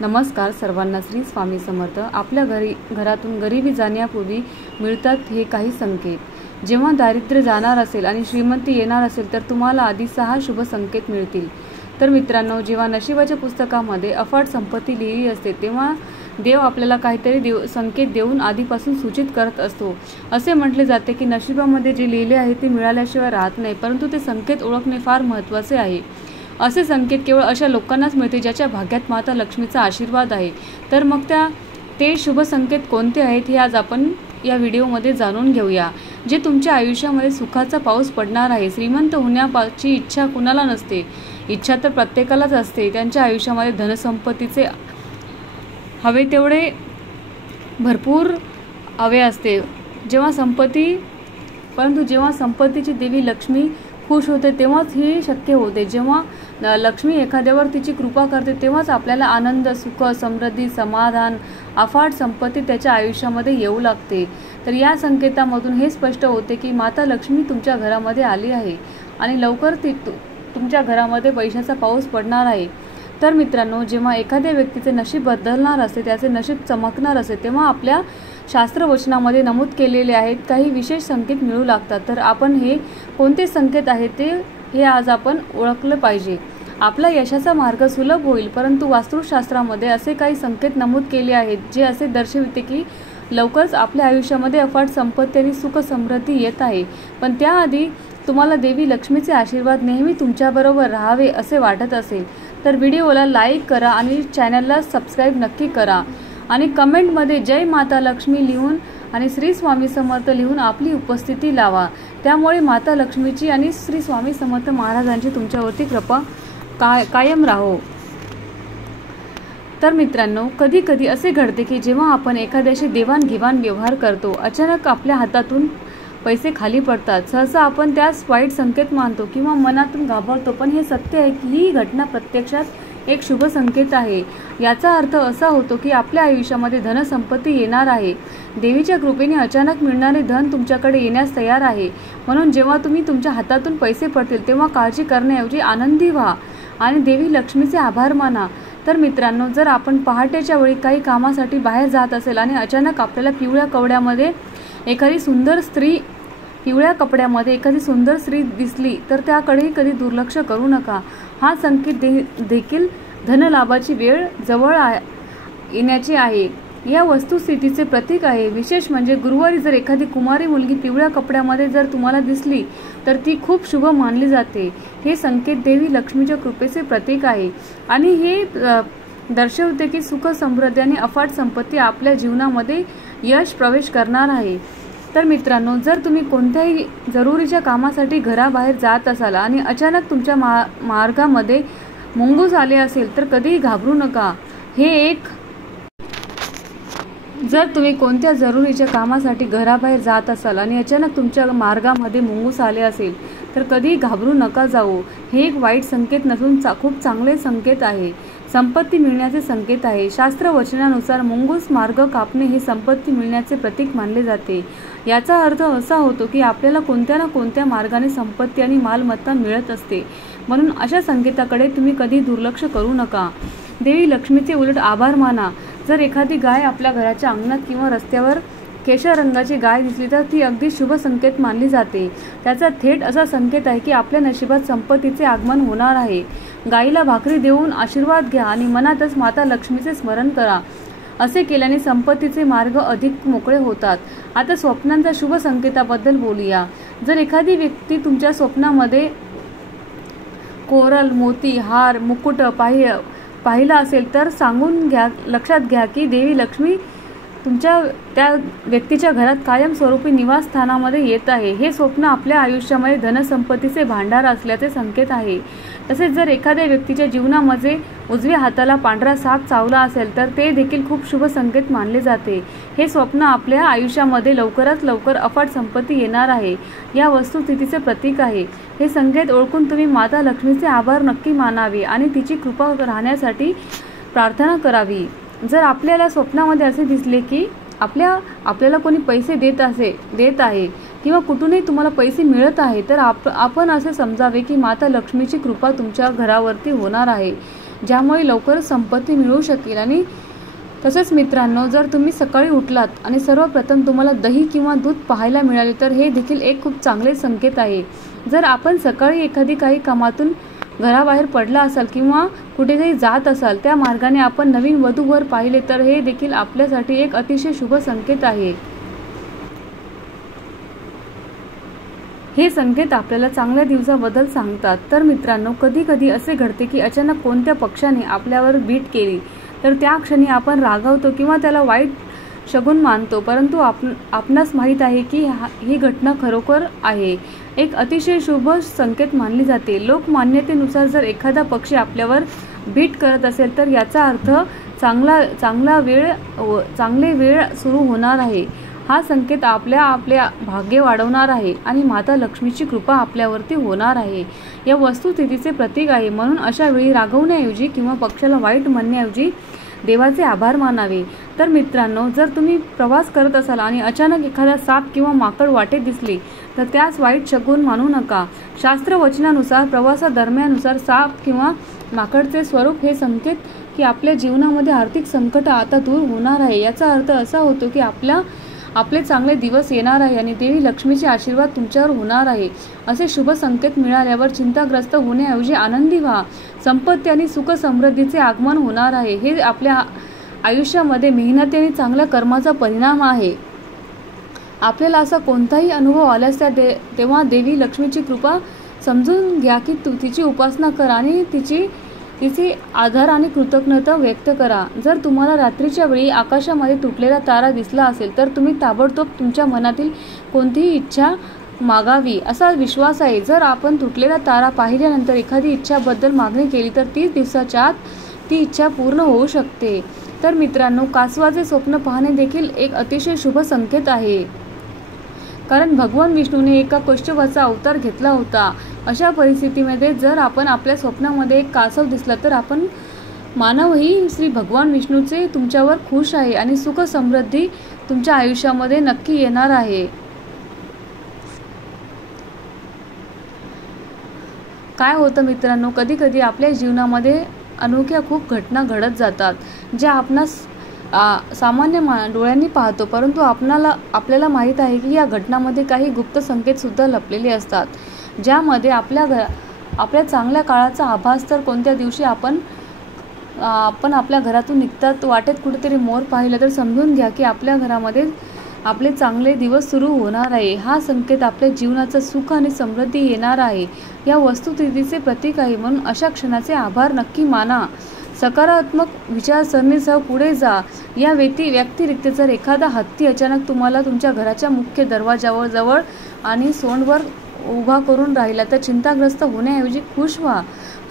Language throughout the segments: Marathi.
नमस्कार सर्वांना, श्री स्वामी समर्थ। आपल्या घरातून गरिबी जाण्यापूर्वी मिळतात हे काही संकेत। जेव्हा दारिद्र्य जाणार असेल आणि श्रीमंती येणार असेल तर तुम्हाला आधी 6 शुभ संकेत मिळतील। तर मित्रांनो, जेव्हा नशिबाच्या पुस्तकामध्ये अफाट संपत्ती लिहिली असते तेव्हा देव आपल्याला काहीतरी संकेत देऊन आधीपासून सूचित करत असतो। असे म्हटले जाते की नशिबामध्ये जे लिहिले आहे ते मिळाल्याशिवाय राहत नाही, परंतु ते संकेत ओळखणे फार महत्त्वाचे आहे। असे संकेत केवळ अशा लोकांनाच मिळते ज्याच्या भाग्यात माता लक्ष्मीचा आशीर्वाद आहे। तर मग ते शुभ संकेत कोणते आहेत हे आज आपण या व्हिडिओमध्ये जाणून घेऊया, जे तुमच्या आयुष्यामध्ये सुखाचा पाऊस पडणार आहे। श्रीमंत होण्याची इच्छा कुणाला नसते, इच्छा तर प्रत्येकालाच असते। त्यांच्या आयुष्यामध्ये धनसंपत्तीचे हवे तेवढे भरपूर हवे असते। परंतु जेव्हा संपत्तीची देवी लक्ष्मी खुश होते तेव्हाच हे शक्य होते। जेव्हा लक्ष्मी एखाद्यावर तिची कृपा करते तेव्हाच आपल्याला आनंद, सुख, समृद्धी, समाधान, अफाट संपत्ती त्याच्या आयुष्यामध्ये येऊ लागते। तर या संकेतामधून हे स्पष्ट होते की माता लक्ष्मी तुमच्या घरामध्ये आली आहे आणि लवकर तुमच्या घरामध्ये पैशाचा पाऊस पडणार आहे। तर मित्रांनो, जेव्हा एखाद्या व्यक्तीचे नशीब बदलणार असते, त्याचे नशीब चमकणार असते, तेव्हा आपल्या शास्त्रवचनामध्ये नमूद केलेले आहेत काही विशेष संकेत मिळू लागतात। तर आपण हे कोणते संकेत आहेत हे आज आपण ओळखलं पाहिजे। आपला यशाचा मार्ग सुलभ होईल, परंतु वास्तुशास्त्रामध्ये असे काही संकेत नमूद केले आहेत जे असे दर्शविते की लवकरच आपल्या आयुष्यामध्ये अफाट संपत्ती आणि सुख समृद्धी येत आहे। पण त्याआधी तुम्हाला देवी लक्ष्मीचे आशीर्वाद नेहमी तुमच्याबरोबर राहावे असे वाटत असेल तर व्हिडिओला लाईक करा आणि चॅनलला सबस्क्राईब नक्की करा आणि कमेंटमध्ये जय माता लक्ष्मी लिहून आणि श्री स्वामी समर्थ लिहून आपली उपस्थिती लावा। त्यामुळे माता लक्ष्मीची आणि श्री स्वामी समर्थ महाराजांची तुमच्यावरती कृपा कायम राहो। तर मित्रांनो, कधी कधी असे घडते की जेव्हा आपण एखाद्याशी देवाणघेवाण व्यवहार करतो, अचानक आपल्या हातातून पैसे खाली पडतात। सहसा आपण त्यास वाईट संकेत मानतो किंवा मनातून घाबरतो, पण हे सत्य आहे की ही घटना प्रत्यक्षात एक शुभ संकेत आहे। याचा अर्थ असा होतो की आपल्या आयुष्यामध्ये धनसंपत्ती येणार आहे। देवीच्या कृपेने अचानक मिळणारे धन तुमच्याकडे येण्यास तयार आहे। म्हणून जेव्हा तुमच्या हातातून पैसे पडतील तेव्हा काळजी करण्याऐवजी आनंदी व्हा आणि देवी लक्ष्मीचे आभार माना। तर मित्रांनो, जर आपण पहाटेच्या वेळी काही कामासाठी बाहेर जात असेल आणि अचानक आपल्याला पिवळ्या कपड्यामध्ये एखादी सुंदर स्त्री दिसली तर त्याकडे कधी दुर्लक्ष करू नका। हा संकेत देखील धनलाभाची वेळ जवळ येण्याची आहे, या वस्तुस्थितीचे प्रतीक आहे। विशेष म्हणजे गुरुवारी जर एखादी कुमारी मुलगी पिवळ्या कपड्यामध्ये जर तुम्हाला दिसली तर ती खूप शुभ मानली जाते। हे संकेत देवी लक्ष्मीच्या कृपेचे प्रतीक आहे आणि हे दर्शवते की सुख, समृद्धी आणि अफाट संपत्ती आपल्या जीवनामध्ये यश प्रवेश करणार आहे। तर मित्रांनो, जर तुम्ही कोणत्याही जरुरीच्या कामासाठी घराबाहेर जात असाल आणि अचानक तुमच्या मार्गामध्ये मुंगूस आले असेल तर कधीही घाबरू नका। जर तुम्ही कोणत्या जरुरीच्या कामासाठी घराबाहेर जात असाल आणि अचानक तुमच्या मार्गामध्ये मुंगूस आले असेल तर कधीही घाबरू नका जाऊ। हे एक वाईट संकेत नसून खूप चांगले संकेत आहे, संपत्ती मिळण्याचे संकेत आहे। शास्त्र वचनानुसार मुंगूस मार्ग कापणे हे संपत्ती मिळण्याचे प्रतीक मानले जाते। याचा अर्थ असा होतो की आपल्याला कोणत्या ना कोणत्या मार्गाने संपत्ती आणि मालमत्ता मिळत असते, म्हणून अशा संकेताकडे तुम्ही कधी दुर्लक्ष करू नका। देवी लक्ष्मीचे उलट आभार माना। जर एखादी गाय आपल्या घराच्या अंगणात किंवा रस्त्यावर केशर रंगाची गाय दिसली तर ती अगदी शुभ संकेत मानली जाते। त्याचा थेट असा संकेत आहे की आपल्या नशिबात संपत्तीचे आगमन होणार आहे। गायीला भाकरी देऊन आशीर्वाद घ्या आणि मनातच माता लक्ष्मीचे स्मरण करा। असे केल्याने संपत्तीचे मार्ग अधिक मोकळे होतात। आता स्वप्नांच्या शुभ संकेताबद्दल बोलूया। जर एखादी व्यक्ती तुमच्या स्वप्नामध्ये कोरल, मोती, हार, मुकुट पाहिला असेल तर लक्षात घ्या की देवी लक्ष्मी त्या व्यक्तीच्या घरात कायमस्वरूपी निवासस्थानामध्ये येत आहे। हे स्वप्न आपल्या आयुष्यामध्ये धनसंपत्तीचे भांडार असल्याचे संकेत आहे। तसेच जर एखाद्या व्यक्तीच्या जीवनामध्ये उजव्या हाताला पांढरा साप चावला असेल तर ते देखील खूप शुभ संकेत मानले जाते। हे स्वप्न आपल्या आयुष्यामध्ये लवकरात लवकर अफाट संपत्ती येणार आहे, या वस्तुस्थितीचे प्रतीक आहे। हे संकेत ओळखून तुम्ही माता लक्ष्मीचे आभार नक्की मानावे आणि तिची कृपा राहण्यासाठी प्रार्थना करावी। जर आपल्याला स्वप्नामध्ये असे दिसले की आपल्याला कोणी पैसे देत आहे किंवा कुठूनही तुम्हाला पैसे मिळत आहे तर आपण असे समजावे की माता लक्ष्मीची कृपा तुमच्या घरावरती होणार आहे। ज्यामुळे लवकरच संपत्ती मिळू शकेल. आणि तसेच मित्रांनो, जर तुम्ही सकाळी उठलात आणि सर्वप्रथम तुम्हाला दही किंवा दूध पाहायला मिळाले तर हे देखील एक खूप चांगले संकेत आहे. जर आपण सकाळी एखादी काही कामातून घराबाहेर पडला असाल किंवा कुठेतरी जात असाल, त्या मार्गाने आपण नवीन वधूवर पाहिले तर हे देखील आपल्यासाठी एक अतिशय शुभ संकेत आहे. हे संकेत आपल्याला चांगल्या दिवसाबद्दल सांगतात. तर मित्रांनो, कधी कधी असे घडते की अचानक कोणत्या पक्षाने आपल्यावर बीट केली तर त्या क्षणी आपण रागावतो किंवा त्याला वाईट शगुन मानतो. परंतु आपणास माहीत आहे की ही घटना खरोखर आहे एक अतिशय शुभ संकेत मानली जाते. लोकमान्यतेनुसार जर एखादा पक्षी आपल्यावर बीट करत असेल तर याचा अर्थ चांगले वेळ सुरू होणार आहे. हा संकेत आपल्या भाग्य वाढवणार आहे आणि माता लक्ष्मीची कृपा आपल्यावरती होणार आहे या वस्तुस्थितीचे प्रतीक आहे. म्हणून अशा वेळी रागवण्याऐवजी किंवा पक्षाला वाईट म्हणण्याऐवजी देवाचे आभार मानावे. तर मित्रांनो, जर तुम्ही प्रवास करत असाल आणि अचानक एखादा साप किंवा माकड वाटेत दिसले तर त्यास वाईट शगुन मानू नका. शास्त्रवचनानुसार प्रवासादरम्यानुसार साप किंवा माकडचे स्वरूप हे संकेत की आपल्या जीवनामध्ये आर्थिक संकट आता दूर होणार आहे. याचा अर्थ असा होतो की आपले चांगले दिवस येणार आहे आणि देवी लक्ष्मीचे आशीर्वाद तुमच्यावर होणार आहे. असे शुभ संकेत मिळाल्यावर चिंताग्रस्त होण्याऐवजी आनंदी व्हा. संपत्ती आणि सुख समृद्धीचे आगमन होणार आहे. हे आपल्या आयुष्यामध्ये मेहनती आणि चांगल्या कर्माचा परिणाम आहे. आपल्याला असा कोणताही अनुभव आल्यास तेव्हा देवी लक्ष्मीची कृपा समजून घ्या की तिची उपासना करा आणि तिचे आधार आणि कृतज्ञता व्यक्त करा. जर तुम्हाला रात्रीच्या वेळी आकाशामध्ये तुटलेला तारा दिसला असेल तर तुम्ही ताबडतोब तुमच्या मनातील कोणतीही इच्छा मागावी असा विश्वास आहे. जर आपण तुटलेला तारा पाहिल्यानंतर एखादी इच्छाबद्दल मागणी केली तर 30 दिवसाच्या आत ती इच्छा पूर्ण होऊ शकते. तर मित्रांनो, कासवाचे स्वप्न पाहणे देखील एक अतिशय शुभ संकेत आहे, कारण भगवान विष्णूने एका कौस्तुभाचा अवतार घेतला होता. अशा परिस्थितीमध्ये जर आपण आपल्या स्वप्नामध्ये एक कासव दिसला तर आपण मानवही श्री भगवान विष्णूचे तुमच्यावर खुश आहे आणि सुख समृद्धी तुमच्या आयुष्यामध्ये नक्की येणार आहे. काय होतं मित्रांनो, कधी कधी आपल्या जीवनामध्ये अनोख्या खूप घटना घडत जातात ज्या आपणास सामान्य डोळ्यांनी पाहतो, परंतु आपल्याला माहीत आहे की या घटनांमध्ये काही गुप्त संकेत सुद्धा लपलेले असतात, ज्यामध्ये आपल्या चांगल्या काळाचा आभास. तर कोणत्या दिवशी आपण आपल्या घरातून निघतात वाटेत कुठेतरी मोर पाहिलं तर समजून घ्या की आपल्या घरामध्ये आपले चांगले दिवस सुरू होणार आहे. हा संकेत आपल्या जीवनाचं सुख आणि समृद्धी येणार आहे या वस्तुस्थितीचे प्रतीक आहे. म्हणून अशा क्षणाचे आभार नक्की माना. सकारात्मक विचारसरणीसह पुढे जा. या व्यतिरिक्त जर एखादा हत्ती अचानक तुम्हाला तुमच्या घराच्या मुख्य दरवाजावर जवळ आणि सोंडवर उभा करून राहिला तर चिंताग्रस्त होण्याऐवजी खुश व्हा.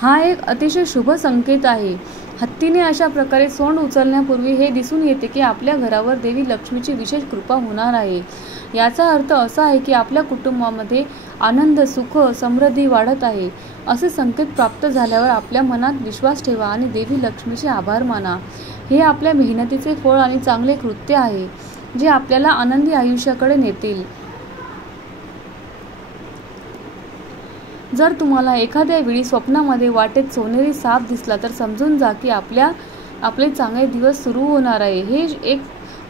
हा एक अतिशय शुभ संकेत आहे. हत्तीने अशा प्रकारे सोंड उचलण्यापूर्वी हे दिसून येते की आपल्या घरावर देवी लक्ष्मीची विशेष कृपा होणार आहे. याचा अर्थ असा आहे की आपल्या कुटुंबामध्ये आनंद, सुख, समृद्धी वाढत आहे. असे संकेत प्राप्त झाल्यावर आपल्या मनात विश्वास ठेवा आणि देवी लक्ष्मीचे आभार माना. हे आपल्या मेहनतीचे फळ आणि चांगले कृत्य आहे जे आपल्याला आनंदी आयुष्याकडे नेतील. जर तुम्हाला एखाद्या वेळी स्वप्नामध्ये वाटेत सोनेरी साप दिसला तर समजून जा की आपले चांगले दिवस सुरू होणार आहे. हे एक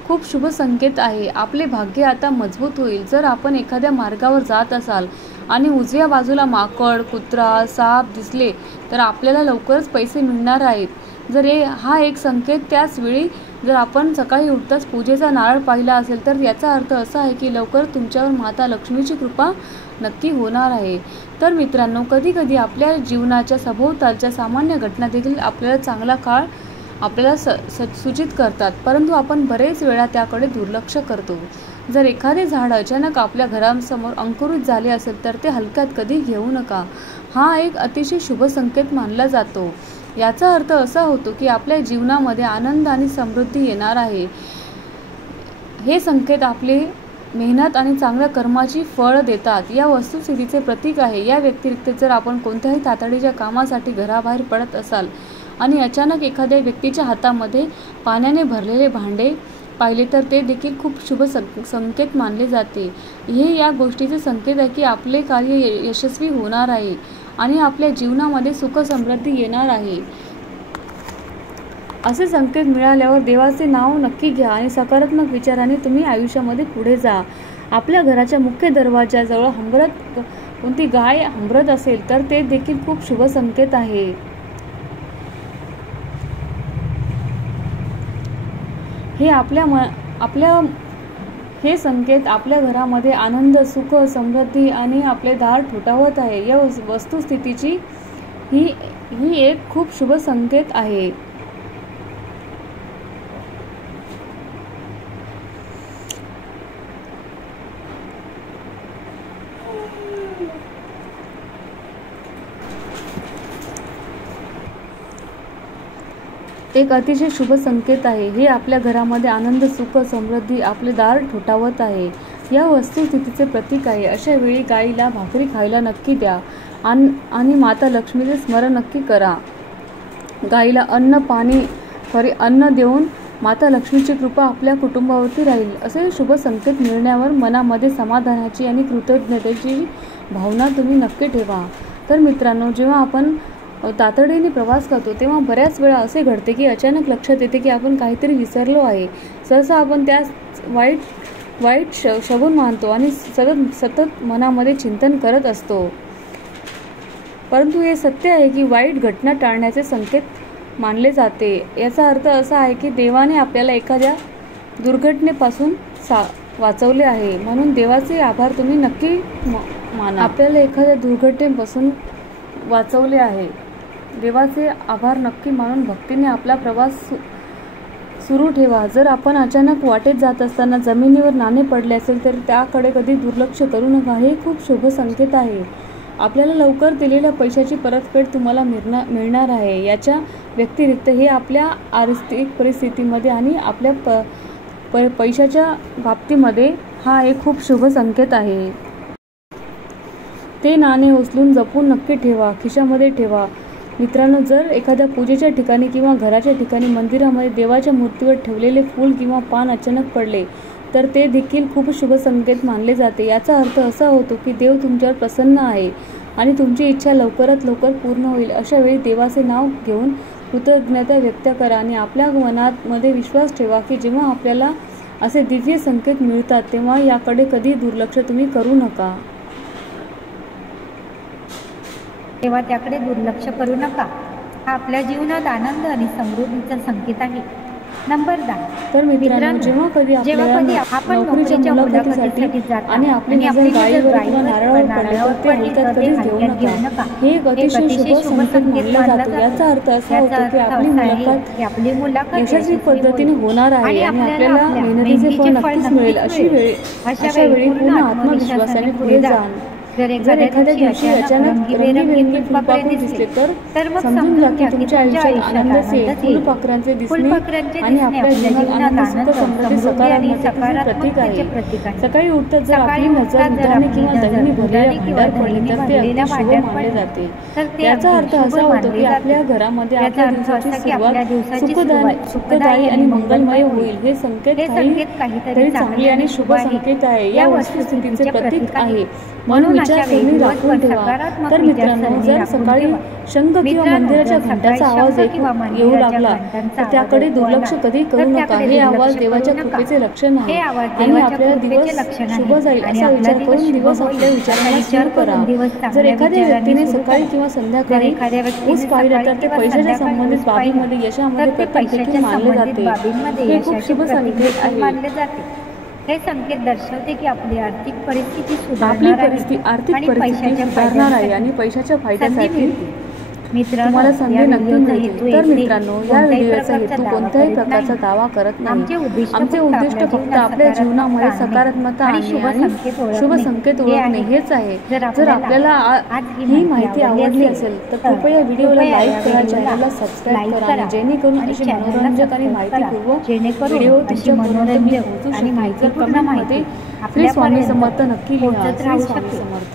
खूप शुभ संकेत आहे. आपले भाग्य आता मजबूत होईल. जर आपण एखाद्या मार्गावर जात असाल आणि उजव्या बाजूला माकड, कुत्रा, साप दिसले तर आपल्याला लवकरच पैसे मिळणार आहेत. जर हा एक संकेत. त्याच वेळी जर आपण सकाळी उठताच पूजेचा नारळ पाहिला असेल तर याचा अर्थ असा आहे की लवकर तुमच्यावर माता लक्ष्मीची कृपा नक्की होणार आहे. तर मित्रांनो, कधी कधी आपल्या जीवनाच्या सभोवतालच्या सामान्य घटना देखील आपल्याला चांगला काळ आपल्याला सूचित करतात, परंतु आपण बरेच वेळा त्याकडे दुर्लक्ष करतो. जर एखादे झाड अचानक आपल्या घरासमोर अंकुरित झाले असेल तर ते हलक्यात कधी घेऊ नका. हा एक अतिशय शुभ संकेत मानला जातो. याचा अर्थ असा होतो की आपल्या जीवनामध्ये आनंद आणि समृद्धी येणार आहे. हे संकेत आपले मेहनत आणि चांगल्या कर्माची फळ देतात या वस्तुस्थितीचे प्रतीक आहे. या व्यतिरिक्त जर आपण कोणत्याही तातडीच्या कामासाठी घराबाहेर पडत असाल आणि अचानक एखाद्या व्यक्तीच्या हातामध्ये पाण्याने भरलेले भांडे पाहिले तर ते देखील खूप शुभ संकेत मानले जाते. हे या गोष्टीचे संकेत आहे की आपले कार्य यशस्वी होणार आहे आणि आपल्या जीवनामध्ये सुख समृद्धी येणार आहे. असे संकेत मिळाल्यावर देवाचे नाव नक्की घ्या आणि सकारात्मक विचाराने तुम्ही आयुष्यामध्ये पुढे जा। आपल्या घराच्या मुख्य दरवाजाजवळ कोणती गाय हंबरत असेल तर ते देखील खूप शुभ संकेत आहे। हे संकेत आपल्या घरामध्ये आनंद, सुख, समृद्धी आणि आपले दार ठोठावत आहे। या वस्तुस्थितीची ही एक खूप शुभ संकेत आहे। एक अतिशय शुभ संकेत आहे। हे आपल्या घरामध्ये आनंद, सुख, समृद्धी आपले दार ठोठावत आहे। या वस्तुस्थितीचे प्रतीक आहे। अशा वेळी गाईला भाकरी खायला नक्की द्या आणि माता लक्ष्मीचे स्मरण नक्की करा। गाईला अन्न देऊन माता लक्ष्मीची कृपा आपल्या कुटुंबावरती राहील असे शुभ संकेत मिळण्यावर मनामध्ये समाधानाची आणि कृतज्ञतेची भावना तुम्ही नक्की ठेवा। तर मित्रांनो, जेव्हा आपण तातडीने प्रवास करतो तेव्हा बऱ्याच वेळा असे घडते की अचानक लक्षात येते की आपण काहीतरी विसरलो आहे। सहसा आपण त्यास वाईट शगुन मानतो आणि सतत मनामध्ये चिंतन करत असतो। परंतु हे सत्य आहे की वाईट घटना टाळण्याचे संकेत मानले जाते। याचा अर्थ असा आहे की देवाने आपल्याला एखाद्या दुर्घटनेपासून वाचवले आहे, म्हणून देवाचे आभार तुम्ही नक्की माना। आपल्याला एखाद्या दुर्घटनेपासून वाचवले आहे, देवाचे आभार नक्की मानून भक्तीने आपला प्रवास सुरू ठेवा। जर आपण अचानक वाटेत जात असताना जमिनीवर नाणे पडले असेल तर त्याकडे कधी दुर्लक्ष करू नका। हे खूप शुभ संकेत आहे। आपल्याला लवकर दिलेल्या पैशाची परतफेड तुम्हाला मिळणार आहे। याच्या व्यतिरिक्त हे आपल्या आर्थिक परिस्थितीमध्ये आणि आपल्या पैशाच्या बाबतीमध्ये हा एक खूप शुभ संकेत आहे। ते नाणे उचलून जपून नक्की ठेवा, खिशामध्ये ठेवा। मित्रांनो, जर एखाद्या पूजेच्या ठिकाणी किंवा घराच्या ठिकाणी मंदिरामध्ये देवाच्या मूर्तीवर ठेवलेले फूल किंवा पान अचानक पडले तर ते देखील खूप शुभ संकेत मानले जाते। याचा अर्थ असा होतो की देव तुमच्यावर प्रसन्न आहे आणि तुमची इच्छा लवकरात लवकर पूर्ण होईल। अशा वेळी देवाचे नाव घेऊन कृतज्ञता व्यक्त करा आणि आपल्या मनामध्ये विश्वास ठेवा की जेव्हा आपल्याला असे दिव्य संकेत मिळतात तेव्हा याकडे कधी दुर्लक्ष तुम्ही करू नका। तेव्हा त्याकडे दुर्लक्ष करू नका। हा आपल्या जीवनात आनंद आणि समृद्धीचा संकेत आहे। नंबर 10, तर मित्रांनो, जेव्हा कधी आपण नोकरीच्या मुलाखतीसाठी आणि आपली नजर गायीवर किंवा नारळावर पडले तर ते हलक्यात कधीच घेऊ नका। हे एक अतिशय शुभ संकेत मानला जातो। याचा अर्थ असा होतो की आपली मुलाखत यशस्वी पद्धतीने होणार आहे आणि आपल्याला मेहनतीचे फळ नक्कीच मिळेल। अशा वेळी पूर्ण आत्मविश्वासाने पुढे जा। जर एखाद्या दिवशी अचानक रंगीबेरंगी फुलपाखरू दिसले तर समजून जा की तुमच्या आयुष्यात आनंदाचे फुलपाखरांचे दिसणे आणि आपल्या जीवनात आनंद, सुख, समृद्धी, सकारात्मकतेचे प्रतीक आहे। सकाळी उठताच जर आपली नजर दुधाने किंवा दहीने भरलेल्या भांड्यावर पडली तर ते अगदी शुभ मानले जाते। याचा अर्थ असा होतो की आपल्या घरामध्ये आपल्या दिवसाची सुरुवात सुखदायी आणि मंगलमय होईल। हे संकेत काहीतरी चांगले आणि शुभ संकेत आहे। या वस्तुस्थितीचे प्रतीक आहे, म्हणून विचारसरणी राखून ठेवा। तर मित्रांनो, जर सकाळी शंख किंवा मंदिराच्या घंटाचा आवाज येऊ लागला तर त्याकडे दुर्लक्ष कधी करू नका। हे आवाज देवाच्या कृपेचे लक्षण आहे आणि आपल्याला दिवस शुभ जाईल असा विचार करून दिवस आपल्या विचारांना सुरू करा। जर एखाद्या व्यक्तीने सकाळी किंवा संध्याकाळी ऊस पाहिला तर ते पैशाच्या संबंधित बाबीमध्ये, यशामध्ये प्रतीक देखील मानले जाते। हे खूप शुभ संकेत आहे। हे संकेत दर्शवते की आपली आर्थिक परिस्थिती सुधारणार आहे आणि पैशाच्या फायद्यासाठी तुम्हाला संधी नक्की मिळतील। तर मित्रांनो, या व्हिडिओचा हेतू कोणत्याही प्रकारचा दावा करत नाही। आमचे उद्दिष्ट फक्त आपल्या जीवनामध्ये सकारात्मकता आणणे आणि शुभ संकेत ओळखणे हेच आहे। जर आपल्याला ही माहिती आवडली असेल तर कृपया व्हिडिओला लाईक करा, चॅनलला सबस्क्राईब करा आणि जेणेकरून असे मनोरंजक आणि माहितीपूर्वक व्हिडिओ तुमच्यापर्यंत पोहोचू शकेल। जर कमेंटमध्ये श्री स्वामी समर्थ नक्की लिहा। श्री स्वामी समर्थ।